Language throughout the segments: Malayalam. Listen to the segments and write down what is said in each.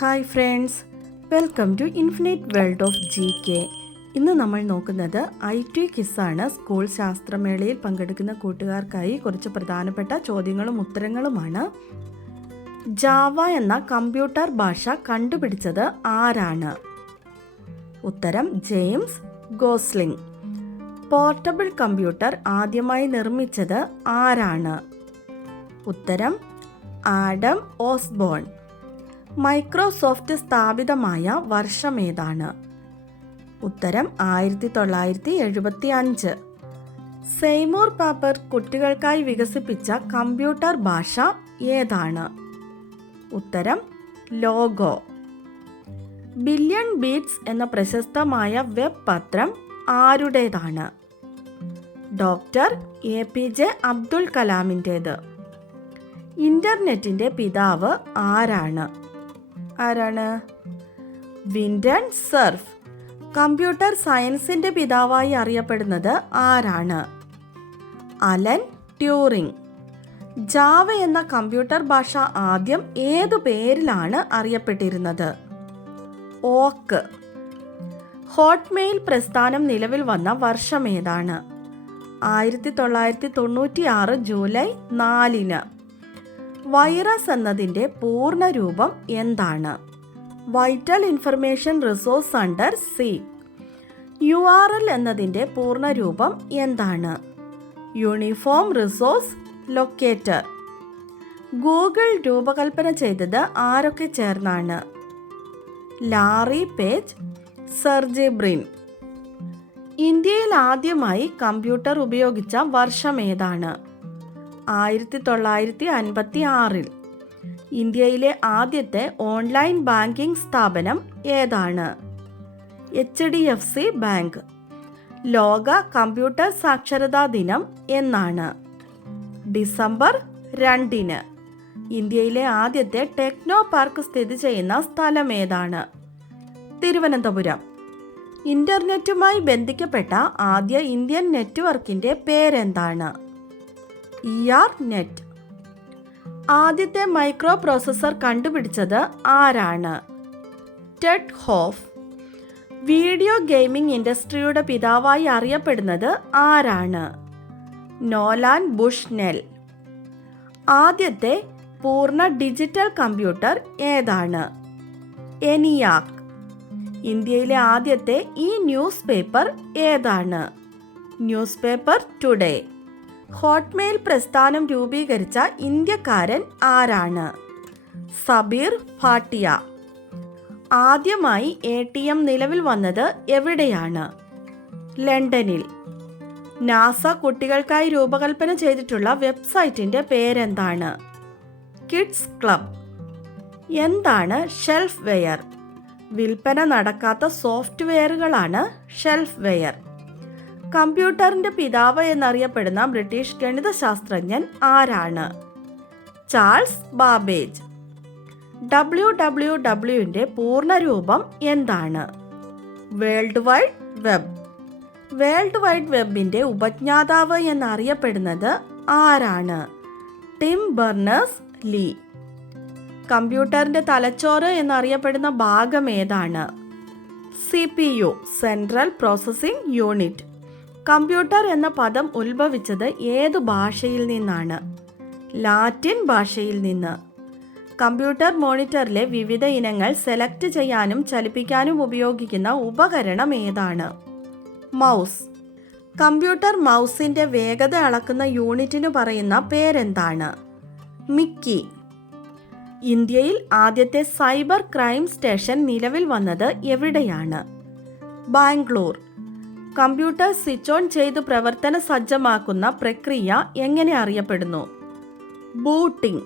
Hi friends welcome to infinite world of G K ഇന്ന് നമ്മൾ നോക്കുന്നത് ഐ ടി കിസ്സാണ് സ്കൂൾ ശാസ്ത്രമേളയിൽ പങ്കെടുക്കുന്ന കൂട്ടുകാർക്കായി കുറച്ച് പ്രധാനപ്പെട്ട ചോദ്യങ്ങളും ഉത്തരങ്ങളുമാണ്. ജാവ എന്ന കമ്പ്യൂട്ടർ ഭാഷ കണ്ടുപിടിച്ചത് ആരാണ്? ഉത്തരം ജെയിംസ് ഗോസ്ലിംഗ്. പോർട്ടബിൾ കമ്പ്യൂട്ടർ ആദ്യമായി നിർമ്മിച്ചത് ആരാണ്? ഉത്തരം ആഡം ഓസ്ബോൺ. മൈക്രോസോഫ്റ്റ് സ്ഥാപിതമായ വർഷം ഏതാണ്? ഉത്തരം ആയിരത്തി തൊള്ളായിരത്തി എഴുപത്തി അഞ്ച് സെയ്മൂർ പാപ്പർ കുട്ടികൾക്കായി വികസിപ്പിച്ച കമ്പ്യൂട്ടർ ഭാഷ ഏതാണ്? ഉത്തരം ലോഗോ. ബില്യൺ ബീറ്റ്സ് എന്ന പ്രശസ്തമായ വെബ് പത്രം ആരുടേതാണ്? Doctor A P J Abdul കലാമിന്റേത്. ഇന്റർനെറ്റിന്റെ പിതാവ് ആരാണ്? ആരാണ്? വിൻഡൻ സർഫ്. കമ്പ്യൂട്ടർ സയൻസിന്റെ പിതാവായി അറിയപ്പെടുന്നത് ആരാണ്? Alan Turing. ജാവ എന്ന കമ്പ്യൂട്ടർ ഭാഷ ആദ്യം ഏതു പേരിലാണ് അറിയപ്പെട്ടിരുന്നത്? ഓക്ക്. ഹോട്ട്മെയിൽ പ്രസ്ഥാനം നിലവിൽ വന്ന വർഷം ഏതാണ്? ആയിരത്തി തൊള്ളായിരത്തി തൊണ്ണൂറ്റി ആറ് ജൂലൈ നാലിന്. വൈറസ് എന്നതിന്റെ പൂർണ രൂപം എന്താണ്? Vital information resource under C U R L എന്നതിന്റെ പൂർണ രൂപം എന്താണ്? യൂണിഫോം റിസോഴ്സ് ലൊക്കേറ്റർ ഗൂഗിൾ രൂപകൽപ്പന ചെയ്തത് ആരൊക്കെ ചേർന്നാണ്? ലാറി പേജ് സെർജി ബ്രിൻ ഇന്ത്യയിൽ ആദ്യമായി കമ്പ്യൂട്ടർ ഉപയോഗിച്ച വർഷം ഏതാണ്? ആയിരത്തി തൊള്ളായിരത്തി അൻപത്തി ആറിൽ ഇന്ത്യയിലെ ആദ്യത്തെ ഓൺലൈൻ ബാങ്കിംഗ് സ്ഥാപനം ഏതാണ്? H D F C bank. ലോക കമ്പ്യൂട്ടർ സാക്ഷരതാ ദിനം എന്നാണ്. ഡിസംബർ രണ്ടിന്. ഇന്ത്യയിലെ ആദ്യത്തെ ടെക്നോ പാർക്ക് സ്ഥിതി ചെയ്യുന്ന സ്ഥലം ഏതാണ്? തിരുവനന്തപുരം. ഇന്റർനെറ്റുമായി ബന്ധിക്കപ്പെട്ട ആദ്യ ഇന്ത്യൻ നെറ്റ്വർക്കിന്റെ പേരെന്താണ്? ഇ ആർ നെറ്റ് ആദ്യത്തെ മൈക്രോ പ്രോസസ്സർ കണ്ടുപിടിച്ചത് ആരാണ്? ടെഡ് ഹോഫ് വീഡിയോ ഗെയിമിംഗ് ഇൻഡസ്ട്രിയുടെ പിതാവായി അറിയപ്പെടുന്നത് ആരാണ്? നോലാൻ ബുഷ്നെൽ ആദ്യത്തെ പൂർണ ഡിജിറ്റൽ കമ്പ്യൂട്ടർ ഏതാണ്? എനിയാക് ഇന്ത്യയിലെ ആദ്യത്തെ ഈ ന്യൂസ് പേപ്പർ ഏതാണ്? ന്യൂസ് പേപ്പർ ടുഡേ ഹോട്ട്മെയിൽ പ്രസ്ഥാനം രൂപീകരിച്ച ഇന്ത്യക്കാരൻ ആരാണ്? സബീർ ഭാട്ടിയ. ആദ്യമായി എ ടി എം നിലവിൽ വന്നത് എവിടെയാണ്? ലണ്ടനിൽ. നാസ കുട്ടികൾക്കായി രൂപകൽപ്പന ചെയ്തിട്ടുള്ള വെബ്സൈറ്റിന്റെ പേരെന്താണ്? Kids club. എന്താണ് ഷെൽഫ് വെയർ വിൽപ്പന നടക്കാത്ത സോഫ്റ്റ്വെയറുകളാണ് ഷെൽഫ് വെയർ കമ്പ്യൂട്ടറിന്റെ പിതാവ് എന്നറിയപ്പെടുന്ന ബ്രിട്ടീഷ് ഗണിതശാസ്ത്രജ്ഞൻ ആരാണ്? Charles Babbage. ഡബ്ല്യു ഡബ്ല്യു ഡബ്ല്യുവിന്റെ പൂർണരൂപം എന്താണ്? World wide web. World wide വെബിന്റെ ഉപജ്ഞാതാവ് എന്നറിയപ്പെടുന്നത് ആരാണ്? Tim Berners Lee. കമ്പ്യൂട്ടറിന്റെ തലച്ചോറ് എന്നറിയപ്പെടുന്ന ഭാഗം ഏതാണ്? C P U central processing unit. Computer എന്ന പദം ഉത്ഭവിച്ചത് ഏതു ഭാഷയിൽ നിന്നാണ്? ലാറ്റിൻ ഭാഷയിൽ നിന്ന്. കമ്പ്യൂട്ടർ മോണിറ്ററിലെ വിവിധ ഇനങ്ങൾ സെലക്ട് ചെയ്യാനും ചലിപ്പിക്കാനും ഉപയോഗിക്കുന്ന ഉപകരണം ഏതാണ്? മൗസ്. കമ്പ്യൂട്ടർ മൗസിന്റെ വേഗത അളക്കുന്ന യൂണിറ്റിന് പറയുന്ന പേരെന്താണ്? മിക്കി. ഇന്ത്യയിൽ ആദ്യത്തെ സൈബർ ക്രൈം സ്റ്റേഷൻ നിലവിൽ വന്നത് എവിടെയാണ്? ബാംഗ്ലൂർ. കമ്പ്യൂട്ടർ സ്വിച്ച് ഓൺ ചെയ്ത് പ്രവർത്തന സജ്ജമാക്കുന്ന പ്രക്രിയ എങ്ങനെ അറിയപ്പെടുന്നു? ബൂട്ടിംഗ്.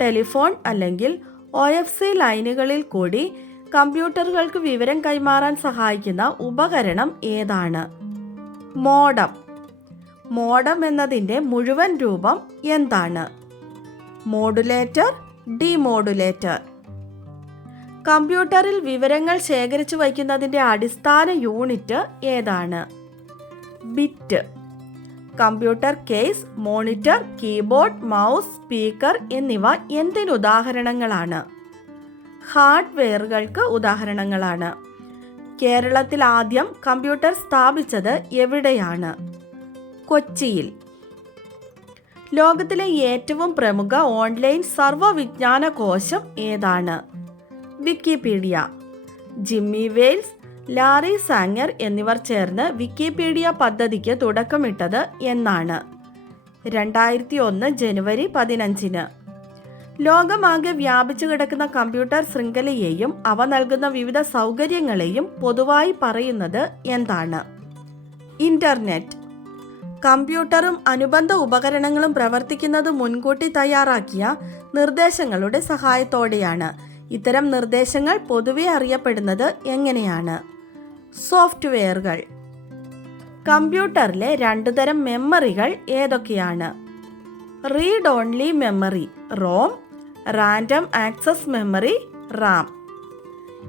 ടെലിഫോൺ അല്ലെങ്കിൽ ഒ എഫ് സി ലൈനുകളിൽ കൂടി കമ്പ്യൂട്ടറുകൾക്ക് വിവരം കൈമാറാൻ സഹായിക്കുന്ന ഉപകരണം ഏതാണ്? മോഡം. മോഡം എന്നതിന്റെ മുഴുവൻ രൂപം എന്താണ്? മോഡുലേറ്റർ ഡിമോഡുലേറ്റർ കമ്പ്യൂട്ടറിൽ വിവരങ്ങൾ ശേഖരിച്ചു വയ്ക്കുന്നതിന്റെ അടിസ്ഥാന യൂണിറ്റ് ഏതാണ്? Bit computer case monitor keyboard mouse speaker എന്നിവ എന്തിനുദാഹരണങ്ങളാണ് ഹാർഡ്വെയറുകൾക്ക് ഉദാഹരണങ്ങളാണ്. കേരളത്തിൽ ആദ്യം കമ്പ്യൂട്ടർ സ്ഥാപിച്ചത് എവിടെയാണ്? കൊച്ചിയിൽ. ലോകത്തിലെ ഏറ്റവും പ്രമുഖ ഓൺലൈൻ സർവവിജ്ഞാന കോശം ഏതാണ്? Wikipedia. Jimmy Wales Larry Sanger എന്നിവർ ചേർന്ന് വിക്കിപീഡിയ പദ്ധതിക്ക് തുടക്കമിട്ടത് എന്നാണ്. രണ്ടായിരത്തി ഒന്ന് ജനുവരി പതിനഞ്ചിന്. ലോകമാകെ വ്യാപിച്ചു കിടക്കുന്ന കമ്പ്യൂട്ടർ ശൃംഖലയെയും അവ നൽകുന്ന വിവിധ സൗകര്യങ്ങളെയും പൊതുവായി പറയുന്നത് എന്താണ്? ഇന്റർനെറ്റ്. കമ്പ്യൂട്ടറും അനുബന്ധ ഉപകരണങ്ങളും പ്രവർത്തിക്കുന്നത് മുൻകൂട്ടി തയ്യാറാക്കിയ നിർദ്ദേശങ്ങളുടെ സഹായത്തോടെയാണ്. ഇത്തരം നിർദ്ദേശങ്ങൾ പൊതുവെ അറിയപ്പെടുന്നത് എങ്ങനെയാണ്? സോഫ്റ്റ്വെയറുകൾ. കമ്പ്യൂട്ടറിലെ രണ്ടു തരം മെമ്മറികൾ ഏതൊക്കെയാണ്? Read only memory ROM. Random access memory RAM.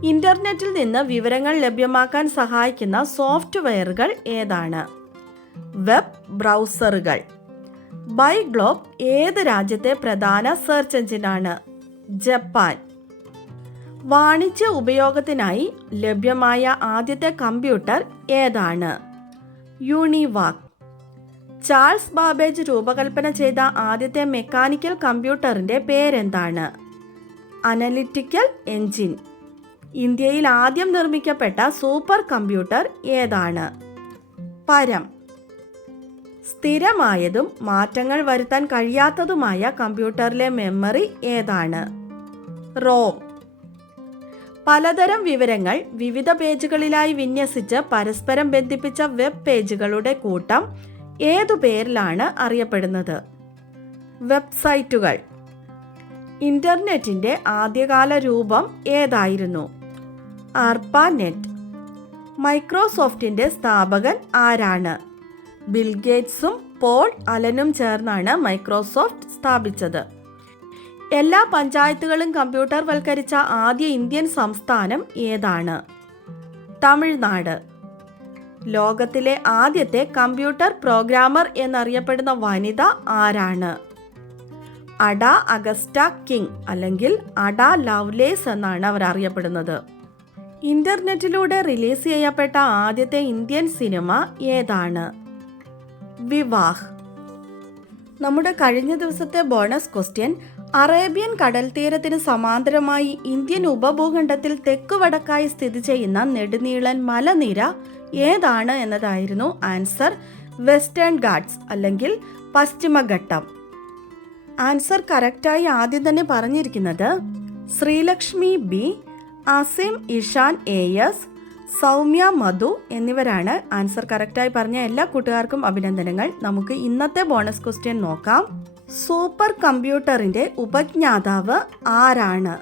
ഇന്റർനെറ്റിൽ നിന്ന് വിവരങ്ങൾ ലഭ്യമാക്കാൻ സഹായിക്കുന്ന സോഫ്റ്റ്വെയറുകൾ ഏതാണ്? വെബ് ബ്രൗസറുകൾ. ബൈഗ്ലോബ് ഏത് രാജ്യത്തെ പ്രധാന സെർച്ച് എഞ്ചിനാണ്? ജപ്പാൻ. വാണിജ്യ ഉപയോഗത്തിനായി ലഭ്യമായ ആദ്യത്തെ കമ്പ്യൂട്ടർ ഏതാണ്? യൂണിവാക്. ചാൾസ് ബാബേജ് രൂപകൽപ്പന ചെയ്ത ആദ്യത്തെ മെക്കാനിക്കൽ കമ്പ്യൂട്ടറിന്റെ പേരെന്താണ്? അനലിറ്റിക്കൽ എഞ്ചിൻ ഇന്ത്യയിൽ ആദ്യം നിർമ്മിക്കപ്പെട്ട സൂപ്പർ കമ്പ്യൂട്ടർ ഏതാണ്? പരം. സ്ഥിരമായതും മാറ്റങ്ങൾ വരുത്താൻ കഴിയാത്തതുമായ കമ്പ്യൂട്ടറിലെ മെമ്മറി ഏതാണ്? റോം. പലതരം വിവരങ്ങൾ വിവിധ പേജുകളിലായി വിന്യസിച്ച് പരസ്പരം ബന്ധിപ്പിച്ച വെബ് പേജുകളുടെ കൂട്ടം ഏതു പേരിലാണ് അറിയപ്പെടുന്നത്? വെബ്സൈറ്റുകൾ. ഇന്റർനെറ്റിന്റെ ആദ്യകാല രൂപം ഏതായിരുന്നു? ആർപ്പാനെറ്റ്. മൈക്രോസോഫ്റ്റിന്റെ സ്ഥാപകൻ ആരാണ്? ബിൽഗേറ്റ്സും പോൾ അലനും ചേർന്നാണ് മൈക്രോസോഫ്റ്റ് സ്ഥാപിച്ചത്. എല്ലാ പഞ്ചായത്തുകളും കമ്പ്യൂട്ടർ വൽക്കരിച്ച ആദ്യ ഇന്ത്യൻ സംസ്ഥാനം ഏതാണ്? തമിഴ്നാട്. ലോകത്തിലെ ആദ്യത്തെ കമ്പ്യൂട്ടർ പ്രോഗ്രാമർ എന്നറിയപ്പെടുന്ന വനിത ആരാണ്? അഡ അഗസ്റ്റ കിങ് അല്ലെങ്കിൽ അഡ ലവ്ലേസ് എന്നാണ് അവർ അറിയപ്പെടുന്നത്. ഇന്റർനെറ്റിലൂടെ റിലീസ് ചെയ്യപ്പെട്ട ആദ്യത്തെ ഇന്ത്യൻ സിനിമ ഏതാണ്? വിവാഹ്. നമ്മുടെ കഴിഞ്ഞ ദിവസത്തെ ബോണസ് ക്വസ്റ്റ്യൻ അറേബ്യൻ കടൽ തീരത്തിന് സമാന്തരമായി ഇന്ത്യൻ ഉപഭൂഖണ്ഡത്തിൽ തെക്കു വടക്കായി സ്ഥിതി ചെയ്യുന്ന നെടുനീളൻ മലനിര ഏതാണ് എന്നതായിരുന്നു ആൻസർ വെസ്റ്റേൺ ഗാഡ്സ് അല്ലെങ്കിൽ പശ്ചിമഘട്ടം ആൻസർ കറക്റ്റായി ആദ്യം തന്നെ പറഞ്ഞിരിക്കുന്നത് Sreelakshmi B Asim Ishan A S Soumya Madhu എന്നിവരാണ് ആൻസർ കറക്റ്റായി പറഞ്ഞ എല്ലാ കൂട്ടുകാർക്കും അഭിനന്ദനങ്ങൾ. നമുക്ക് ഇന്നത്തെ ബോണസ് ക്വസ്റ്റ്യൻ നോക്കാം. സൂപ്പർ കമ്പ്യൂട്ടറിന്റെ ഉപജ്ഞാതാവ് ആരാണ്?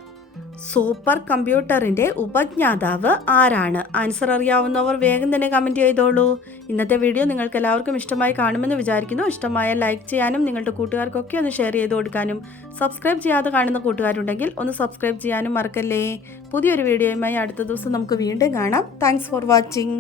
സൂപ്പർ കമ്പ്യൂട്ടറിന്റെ ഉപജ്ഞാതാവ് ആരാണ്? ആൻസർ അറിയാവുന്നവർ വേഗം തന്നെ കമന്റ് ചെയ്തോളൂ. ഇന്നത്തെ വീഡിയോ നിങ്ങൾക്ക് എല്ലാവർക്കും ഇഷ്ടമായി കാണുമെന്ന് വിചാരിക്കുന്നു. ഇഷ്ടമായ ലൈക്ക് ചെയ്യാനും നിങ്ങളുടെ കൂട്ടുകാർക്കൊക്കെ ഒന്ന് ഷെയർ ചെയ്ത് കൊടുക്കാനും സബ്സ്ക്രൈബ് ചെയ്യാതെ കാണുന്ന കൂട്ടുകാരുണ്ടെങ്കിൽ ഒന്ന് സബ്സ്ക്രൈബ് ചെയ്യാനും മറക്കല്ലേ. പുതിയൊരു വീഡിയോയുമായി അടുത്ത ദിവസം നമുക്ക് വീണ്ടും കാണാം. Thanks for watching